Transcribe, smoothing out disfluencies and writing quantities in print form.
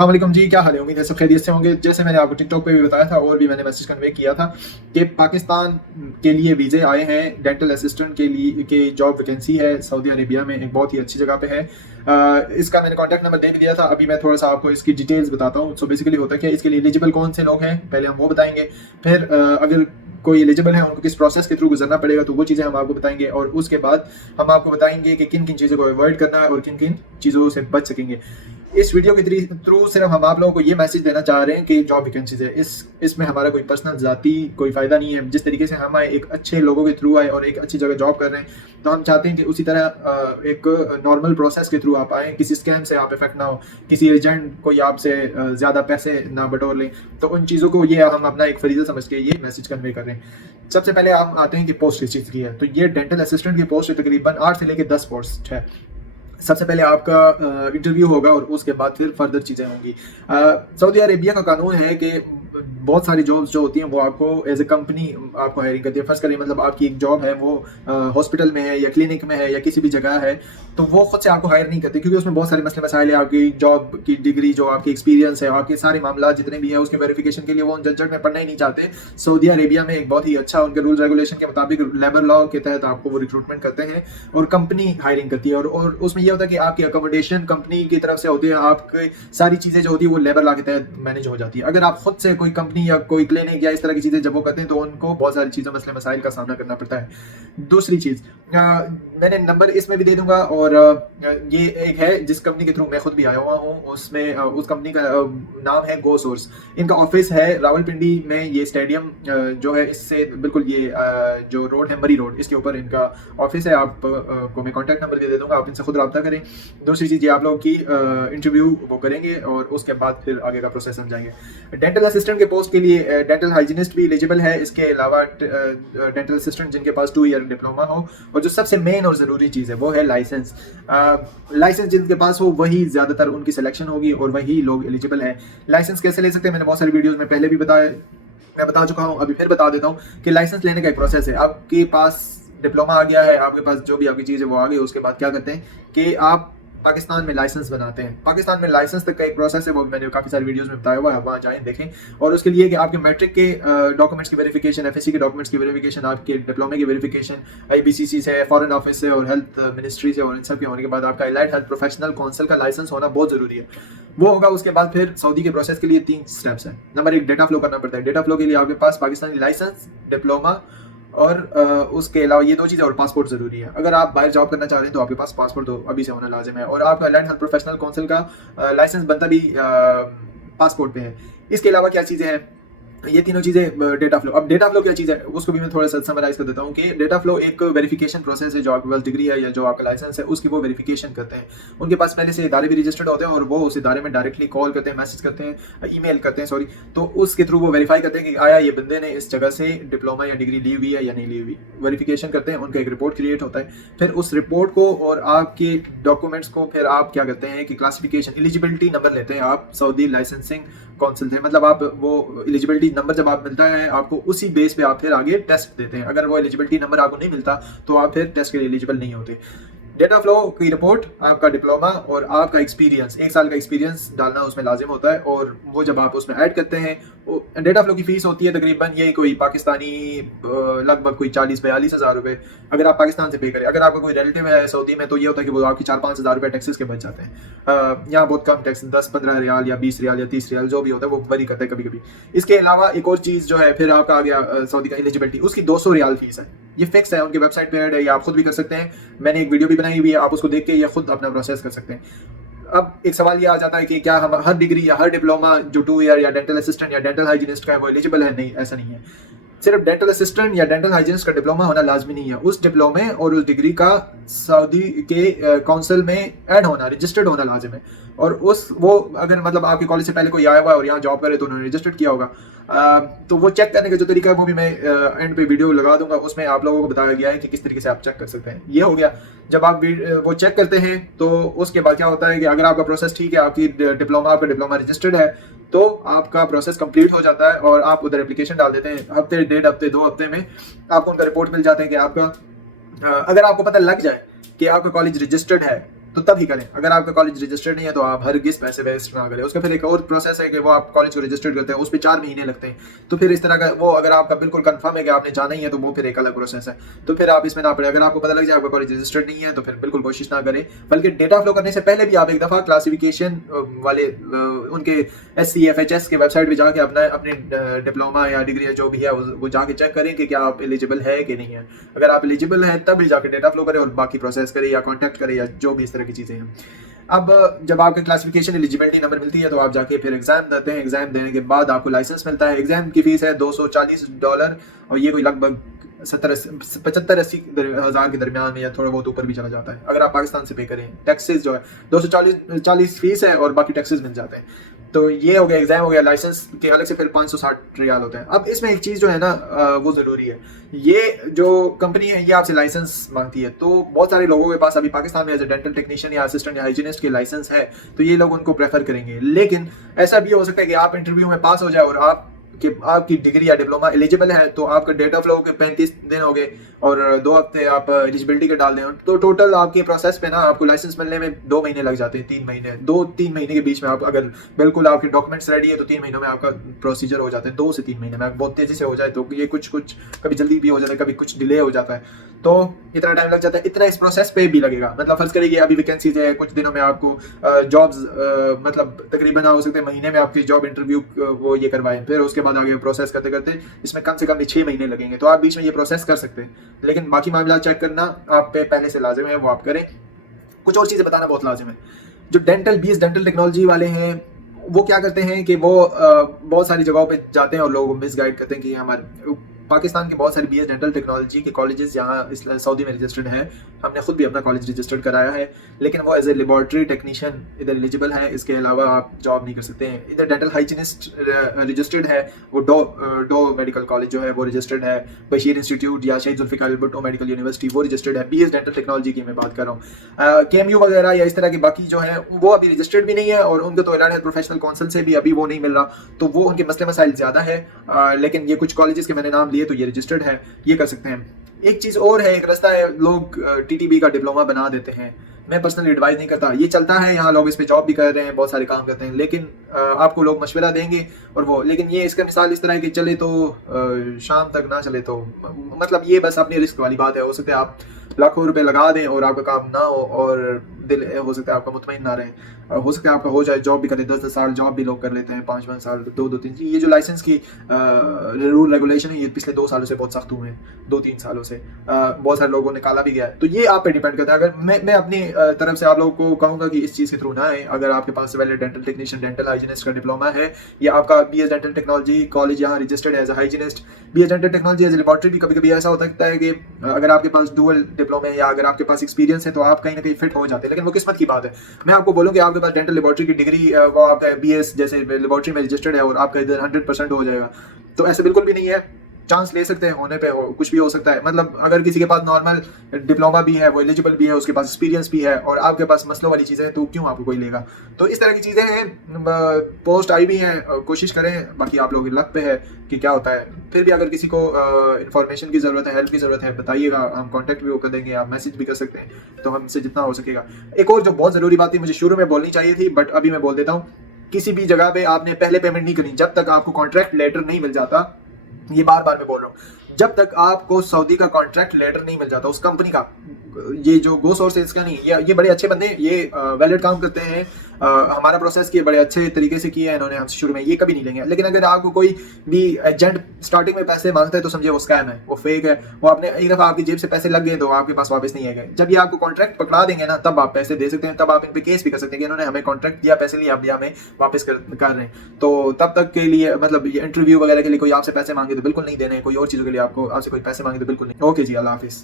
वालेकुम जी, क्या हाल है? उम्मीद है सब खैरियत से होंगे। जैसे मैंने आपको टिकटॉक पे भी बताया था और भी मैंने मैसेज कन्वे किया था कि पाकिस्तान के लिए वीज़े आए हैं। डेंटल असिस्टेंट के लिए के जॉब वैकेंसी है सऊदी अरेबिया में, एक बहुत ही अच्छी जगह पे है। इसका मैंने कॉन्टैक्ट नंबर दे भी दिया था। अभी मैं थोड़ा सा आपको इसकी डिटेल्स बताता हूँ। सो बेसिकली होता क्या है, इसके लिए एलिजिबल कौन से लोग हैं पहले हम वो बताएंगे। फिर अगर कोई एलिजिबल है उनको किस प्रोसेस के थ्रू गुजरना पड़ेगा तो वो चीज़ें हम आपको बताएंगे, और उसके बाद हम आपको बताएंगे कि किन किन चीज़ों को अवॉइड करना है और किन किन चीज़ों से बच सकेंगे। इस वीडियो के थ्रू सिर्फ हम आप लोगों को ये मैसेज देना चाह रहे हैं कि जॉब वैकेंसीज है, इसमें हमारा कोई पर्सनल जाती कोई फ़ायदा नहीं है। जिस तरीके से हम आए एक अच्छे लोगों के थ्रू आए और एक अच्छी जगह जॉब कर रहे हैं, तो हम चाहते हैं कि उसी तरह एक नॉर्मल प्रोसेस के थ्रू आप आएँ, किसी स्कैम से आप इफेक्ट ना हो, किसी एजेंट कोई आपसे ज़्यादा पैसे ना बटोर लें। तो उन चीज़ों को ये हम अपना एक फरीज़ा समझ के ये मैसेज कन्वे कर रहे हैं। सबसे पहले हम आते हैं कि पोस्ट किस चीज़ की है। तो ये डेंटल असिस्टेंट की पोस्ट तकरीबन 8 से लेकर 10 पोस्ट है। सबसे पहले आपका इंटरव्यू होगा और उसके बाद फिर फर्दर चीज़ें होंगी। सऊदी अरेबिया का कानून है कि बहुत सारी जॉब्स जो होती हैं वो आपको एज ए कंपनी आपको हायरिंग करती है। फ़र्ज़ करिए मतलब आपकी एक जॉब है वो हॉस्पिटल में है या क्लिनिक में है या किसी भी जगह है, तो वो खुद से आपको हायर नहीं करती, क्योंकि उसमें बहुत सारे मसले मसाइल है। आपकी जॉब की डिग्री, जो आपकी एक्सपीरियंस है, आपके सारे मामला जितने भी है उसके वेरिफिकेशन के लिए वो उन झंझट में पढ़ना ही नहीं चाहते। सऊदी अरेबिया में एक बहुत ही अच्छा उनके रूल रेगुलेशन के मुताबिक लेबर लॉ के तहत आपको वो रिक्रूटमेंट करते हैं और कंपनी हायरिंग करती है। और उसमें ये होता है कि आपकी अकोमोडेशन कंपनी की तरफ से होती है, आपकी सारी चीज़ें जो होती है वो लेबर लॉ के तहत मैनेज हो जाती है। अगर आप खुद से कोई कंपनी या कोई क्लिनिक या इस तरह की चीज़ें जब वो करते हैं तो उनको बहुत सारी चीज़ों मसले मसाइल का सामना करना पड़ता है। दूसरी चीज़, मैंने नंबर इसमें भी दे दूंगा, और ये एक है जिस कंपनी के थ्रू मैं खुद भी आया हुआ हूँ, उसमें उस कंपनी का नाम है गो सोर्स। इनका ऑफिस है रावलपिंडी में। ये स्टेडियम जो है इससे बिल्कुल ये जो रोड है मरी रोड, इसके ऊपर इनका ऑफिस है। आप को मैं कॉन्टैक्ट नंबर भी दे दूंगा, आप इनसे खुद रब्ता करें। दूसरी चीज़, ये आप लोगों की इंटरव्यू वो करेंगे और उसके बाद फिर आगे का प्रोसेस समझाएंगे। डेंटल असिस्टेंट के पोस्ट के लिए डेंटल हाइजीनिस्ट भी एलिजिबल है। इसके अलावा डेंटल असिस्टेंट जिनके पास 2 ईयर डिप्लोमा हो, और जो सबसे मेन और ज़रूरी चीज़ है वो है लाइसेंस। लाइसेंस जिनके पास हो वही ज़्यादातर उनकी सिलेक्शन होगी और वही लोग एलिजिबल हैं। लाइसेंस कैसे ले सकते हैं मैंने बहुत सारी वीडियोज़ में पहले भी बताया, मैं बता चुका हूँ, अभी फिर बता देता हूँ कि लाइसेंस लेने का एक प्रोसेस है। आपके पास डिप्लोमा आ गया है, आपके पास जो भी आपकी चीज़ है वो आ गई, उसके बाद क्या करते हैं कि आप पाकिस्तान में लाइसेंस बनाते हैं। पाकिस्तान में लाइसेंस तक का एक प्रोसेस है, वो मैंने काफ़ी सारी वीडियोस में बताया हुआ है, वहाँ जाएं देखें। और उसके लिए कि आपके मैट्रिक के डॉक्यूमेंट्स की वेरिफिकेशन, एफएससी के डॉक्यूमेंट्स की वेरिफिकेशन, आपके डिप्लोमे की वेरिफिकेशन आईबीसीसी से, फॉरेन ऑफिस से और हेल्थ मिनिस्ट्री से, और इन सब के होने के बाद आपका एलाइड हेल्थ प्रोफेशनल काउंसिल का लाइसेंस होना बहुत ज़रूरी है। वो होगा। उसके बाद फिर सऊदी के प्रोसेस के लिए 3 स्टेप्स हैं। नंबर 1, डेटा फ्लो करना पड़ता है। डेटा फ्लो के लिए आपके पास पाकिस्तानी लाइसेंस, डिप्लोमा और उसके अलावा ये 2 चीज़ें और पासपोर्ट ज़रूरी है। अगर आप बाहर जॉब करना चाह रहे हैं तो आपके पास पासपोर्ट तो अभी से होना लाजिम है, और आपका एलाइड हेल्थ प्रोफेशनल काउंसिल का लाइसेंस बनता भी पासपोर्ट पे है। इसके अलावा क्या चीज़ें हैं, ये तीनों चीज़ें डेटा फ्लो। अब डेटा फ्लो क्या चीज़ है उसको भी मैं थोड़ा सा समराइज कर देता हूँ कि डेटा फ्लो एक वेरिफिकेशन प्रोसेस है। जो आपके पास डिग्री है या जो आपका लाइसेंस है उसकी वो वेरिफिकेशन करते हैं। उनके पास पहले से इदारे भी रजिस्टर्ड होते हैं और वो उस इदारे में डायरेक्टली कॉल करते हैं, मैसेज करते हैं, ईमेल करते हैं, सॉरी। तो उसके थ्रू वो वेरीफाई करते हैं कि आया ये बंदे ने इस जगह से डिप्लोमा या डिग्री ली हुई है या नहीं ली हुई। वेरिफिकेशन करते हैं, उनका एक रिपोर्ट क्रिएट होता है। फिर उस रिपोर्ट को और आपके डॉक्यूमेंट्स को फिर आप क्या करते हैं कि क्लासिफिकेशन, एलिजिबिलिटी नंबर लेते हैं आप सऊदी लाइसेंसिंग काउंसिल से। मतलब आप वो एलिजिबिलिटी नंबर जब आप मिलता है आपको, उसी बेस पे आप फिर आगे टेस्ट देते हैं। अगर वो एलिजिबिलिटी नंबर आपको नहीं मिलता तो आप फिर टेस्ट के लिए एलिजिबल नहीं होते। डेटा फ्लो की रिपोर्ट, आपका डिप्लोमा और आपका एक्सपीरियंस, 1 साल का एक्सपीरियंस डालना उसमें लाजिम होता है, और वो जब आप उसमें ऐड करते हैं। डेटा फ्लो की फीस होती है तकरीबन ये कोई पाकिस्तानी लगभग कोई 40-42 हज़ार रुपये, अगर आप पाकिस्तान से पे करें। अगर आपका कोई रिलेटिव है सऊदी में तो ये होता है कि वो आपकी 4-5 हज़ार रुपये टैक्सेस के बच जाते हैं। यहाँ बहुत कम टैक्स, 10-15 रियाल या 20 रियाल या 30 रियाल जो भी होता है वो वरी करता है कभी कभी। इसके अलावा एक और चीज़ जो है, फिर आपका आ गया सऊदी का एलिजिबिलिटी, उसकी 200 रियाल फीस है। ये फिक्स है, उनकी वेबसाइट पे ऐड है, या आप खुद भी कर सकते हैं। मैंने एक वीडियो भी बनाई हुई है, आप उसको देख के या खुद अपना प्रोसेस कर सकते हैं। अब एक सवाल ये आ जाता है कि क्या हम हर डिग्री या हर डिप्लोमा जो 2 ईयर या डेंटल असिस्टेंट या डेंटल हाइजीनिस्ट का है वो एलिजिबल है? नहीं, ऐसा नहीं है। सिर्फ डेंटल असिस्टेंट या डेंटल हाइजीनिस्ट का डिप्लोमा होना लाजमी नहीं है। उस डिप्लोमे और उस डिग्री का सऊदी के काउंसिल में ऐड होना, रजिस्टर्ड होना लाजिम है। और उस वो अगर मतलब आपके कॉलेज से पहले कोई आया हुआ है और यहाँ जॉब करे तो उन्होंने रजिस्टर्ड किया होगा। तो वो चेक करने का जो तरीका है वो भी मैं एंड पे वीडियो लगा दूंगा, उसमें आप लोगों को बताया गया है कि किस तरीके से आप चेक कर सकते हैं। ये हो गया। जब आप वो चेक करते हैं तो उसके बाद क्या होता है कि अगर आपका प्रोसेस ठीक है, आपकी आपका डिप्लोमा रजिस्टर्ड है, तो आपका प्रोसेस कंप्लीट हो जाता है और आप उधर एप्लीकेशन डाल देते हैं। हफ्ते, 1.5 हफ्ते, 2 हफ्ते में आपको उनका रिपोर्ट मिल जाता है कि आपका अगर आपको पता लग जाए कि आपका कॉलेज रजिस्टर्ड है तो तब ही करें। अगर आपका कॉलेज रजिस्टर्ड नहीं है तो आप हरगिज़ पैसे वेस्ट ना करें। उसका फिर एक और प्रोसेस है कि वो आप कॉलेज को रजिस्टर्ड करते हैं, उस पर 4 महीने लगते हैं। तो फिर इस तरह का वो, अगर आपका बिल्कुल कंफर्म है कि आपने जाना ही है तो वो फिर एक अलग प्रोसेस है। तो फिर आप इसमें ना पड़े। अगर आपको पता लग जाए आपका कॉलेज रजिस्टर्ड नहीं है तो फिर बिल्कुल कोशिश ना करें, बल्कि डेटा फ्लो करने से पहले भी आप एक दफ़ा क्लासिफिकेशन वाले उनके SCFHS के वेबसाइट पर जाके अपने डिप्लोमा या डिग्री या जो भी है वो जाके चेक करें कि क्या आप एलिजिबल है कि नहीं है। अगर आप एलिजिबल हैं तब भी जाके डेटा फ्लो करें और बाकी प्रोसेस करें या कॉन्टैक्ट करें या जो भी इस तरह की चीज़ें हैं। अब जब आपके क्लासिफिकेशन एलिजिबिलिटी नंबर मिलती है तो आप जाके फिर एग्जाम देते हैं। एग्जाम देने के बाद आपको लाइसेंस मिलता है। एग्जाम की फीस है $240 और ये कोई लगभग 75-80 हज़ार के दरमियान में या थोड़ा बहुत ऊपर भी चला जाता है अगर आप पाकिस्तान से पे करें। टैक्सेस जो है 240 फीस है और बाकी टैक्सेस मिल जाते हैं। तो ये हो गया, एग्जाम हो गया। लाइसेंस के अलग से फिर 560 रियाल होते हैं। अब इसमें एक चीज़ जो है ना वो ज़रूरी है, ये जो कंपनी है ये आपसे लाइसेंस मांगती है। तो बहुत सारे लोगों के पास अभी पाकिस्तान में एज ए डेंटल टेक्नीशियन या असिस्टेंट या हाइजीनिस्ट के लाइसेंस है, तो ये लोग उनको प्रेफर करेंगे। लेकिन ऐसा भी हो सकता है कि आप इंटरव्यू में पास हो जाए और आपकी डिग्री या डिप्लोमा एलिजिबल है, तो आपका डेटा फ्लो के 35 दिन हो गए और 2 हफ्ते आप एलिजिबिलिटी के डाल दें, तो टोटल आपके प्रोसेस पे ना आपको लाइसेंस मिलने में 2 महीने लग जाते हैं। 3 महीने 2-3 महीने के बीच में आप अगर बिल्कुल आपके डॉक्यूमेंट्स रेडी है तो 3 महीनों में आपका प्रोसीजर हो जाता है। 2 से 3 महीने में बहुत तेजी से हो जाए तो ये कुछ कभी जल्दी भी हो जाता है, कभी कुछ डिले हो जाता है, तो इतना टाइम लग जाता है। इतना इस प्रोसेस पे भी लगेगा। मतलब फर्ज करिए अभी वैकेंसीज है, कुछ दिनों में आपको जॉब्स मतलब तकरीबन हो सकते हैं महीने में आपकी जॉब इंटरव्यू वो ये करवाएं, फिर उसके बाद आगे प्रोसेस करते करते इसमें कम से कम 6 महीने लगेंगे। तो आप बीच में ये प्रोसेस कर सकते हैं, लेकिन बाकी मामला चेक करना आप पे पहले से लाजिम है, वो आप करें। कुछ और चीज़ें बताना बहुत लाजिम है। जो डेंटल टेक्नोलॉजी वाले हैं वो क्या करते हैं कि वो बहुत सारी जगहों पे जाते हैं और लोगों को मिसगाइड करते हैं कि हमारे पाकिस्तान के बहुत सारे BS डेंटल टेक्नोलॉजी के कॉलेजेस यहाँ सऊदी में रजिस्टर्ड हैं। हमने खुद भी अपना कॉलेज रजिस्टर्ड कराया है, लेकिन वो एज ए लेबॉर्ट्री टेक्नीशियन इधर एलिजिबल है। इसके अलावा आप जॉब नहीं कर सकते हैं। इधर डेंटल हाइजीनिस्ट रजिस्टर्ड है, वो डो मेडिकल कॉलेज जो है वो रजिस्टर्ड है। बशीर इंस्टीट्यूट या शहीद जुल्फ़िकार अली भुट्टो मेडिकल यूनिवर्सिटी वो रजिस्टर्ड है। BS डेंटल टेक्नोलॉजी की मैं बात कर रहा हूँ। KMU वगैरह या इस तरह की बाकी जो है वो अभी रजिस्टर्ड भी नहीं है और उनको तो एलान प्रोफेशनल काउंसिल से भी अभी वो नहीं मिल रहा, तो वो उनके मसले मसाइल ज़्यादा है। लेकिन ये कुछ कॉलेजेस के मैंने नाम लिए तो ये रजिस्टर्ड है, ये कर सकते हैं। एक चीज़ और है, एक रास्ता है, लोग TTB का डिप्लोमा बना देते हैं। मैं पर्सनली एडवाइस नहीं करता, ये चलता है यहाँ, लोग इस पे जॉब भी कर रहे हैं, बहुत सारे काम करते हैं, लेकिन आपको लोग मशवरा देंगे और वो, लेकिन ये इसका मिसाल इस तरह है कि चले तो शाम तक ना चले तो, मतलब ये बस अपनी रिस्क वाली बात है। हो सकता है आप लाखों रुपए लगा दें और आपका काम ना हो और दिल हो सकता है आपका मुतमईन ना रहे। हो सकता है आपका हो जाए, जॉब भी करें, 10-10 साल जॉब भी लोग कर लेते हैं, 5-5 साल, 2-2-3। ये जो लाइसेंस की रूल रेगुलेशन है ये पिछले 2 सालों से बहुत सख्त हुए हैं, 2-3 सालों से बहुत सारे लोगों ने निकाला भी गया है। तो ये आप पे डिपेंड करता है। अगर मैं अपनी तरफ से आप लोगों को कहूँगा कि इस चीज़ के थ्रू ना आए। अगर आपके पास valid dental technician, dental hygienist का डिप्लोमा है, या आपका BS डेंटल टेक्नोलॉजी कॉलेज यहाँ रजिस्टर्ड है as a hygienist, BS dental technology as a laboratory भी कभी कभी ऐसा हो सकता है कि अगर आपके पास डुअल डिप्लोमा है या अगर आपके पास एक्सपीरियंस है तो आप कहीं ना कहीं फिट हो जाते हैं, लेकिन वो किस्मत की बात है। मैं आपको बोलूँ कि आपके पास डेंटल लेबॉर्ट्री की डिग्री वो आपका BS जैसे लेबॉर्ट्री में रजिस्टर्ड है और आपका इधर 100% हो जाएगा, तो ऐसे बिल्कुल भी नहीं है। चांस ले सकते हैं, होने पे हो कुछ भी हो सकता है। मतलब अगर किसी के पास नॉर्मल डिप्लोमा भी है, वो एलिजिबल भी है, उसके पास एक्सपीरियंस भी है और आपके पास मसलों वाली चीज़ें हैं, तो क्यों आपको कोई लेगा। तो इस तरह की चीज़ें हैं, पोस्ट आई भी हैं, कोशिश करें, बाकी आप लोग लक पे है कि क्या होता है। फिर भी अगर किसी को इन्फॉर्मेशन की ज़रूरत है, हेल्प की ज़रूरत है, बताइएगा, हम कॉन्टैक्ट भी कर देंगे, आप मैसेज भी कर सकते हैं, तो हमसे जितना हो सकेगा। एक और जो बहुत ज़रूरी बात थी, मुझे शुरू में बोलनी चाहिए थी बट अभी मैं बोल देता हूँ, किसी भी जगह पे आपने पहले पेमेंट नहीं करनी जब तक आपको कॉन्ट्रैक्ट लेटर नहीं मिल जाता। ये बार बार मैं बोल रहा हूँ, जब तक आपको सऊदी का कॉन्ट्रैक्ट लेटर नहीं मिल जाता उस कंपनी का, ये जो गो सोर्सेज का नहीं, ये बड़े अच्छे बंदे, ये वैलिड काम करते हैं, हमारा प्रोसेस किए बड़े अच्छे तरीके से किया है इन्होंने हमसे शुरू में, ये कभी नहीं लेंगे। लेकिन अगर आपको कोई भी एजेंट स्टार्टिंग में पैसे मांगता है तो समझिए वो स्कैम है, वो फेक है, वो आपने एक दफ़ा आपकी जेब से पैसे लग गए तो आपके पास वापस नहीं आएंगे। जब ये आपको कॉन्ट्रैक्ट पकड़ा देंगे ना तब आप पैसे दे सकते हैं, तब आप इन पे केस भी कर सकते हैं कि इन्होंने हमें कॉन्ट्रैक्ट दिया, पैसे लिए, अब हमें वापस कर रहे हैं। तो तब तक के लिए मतलब ये इंटरव्यू वगैरह के लिए कोई आपसे पैसे मांगे तो बिल्कुल नहीं देने, कोई और चीज़ों के लिए आपसे कोई पैसे मांगे तो बिल्कुल नहीं। ओके जी, अल्लाह हाफिज़।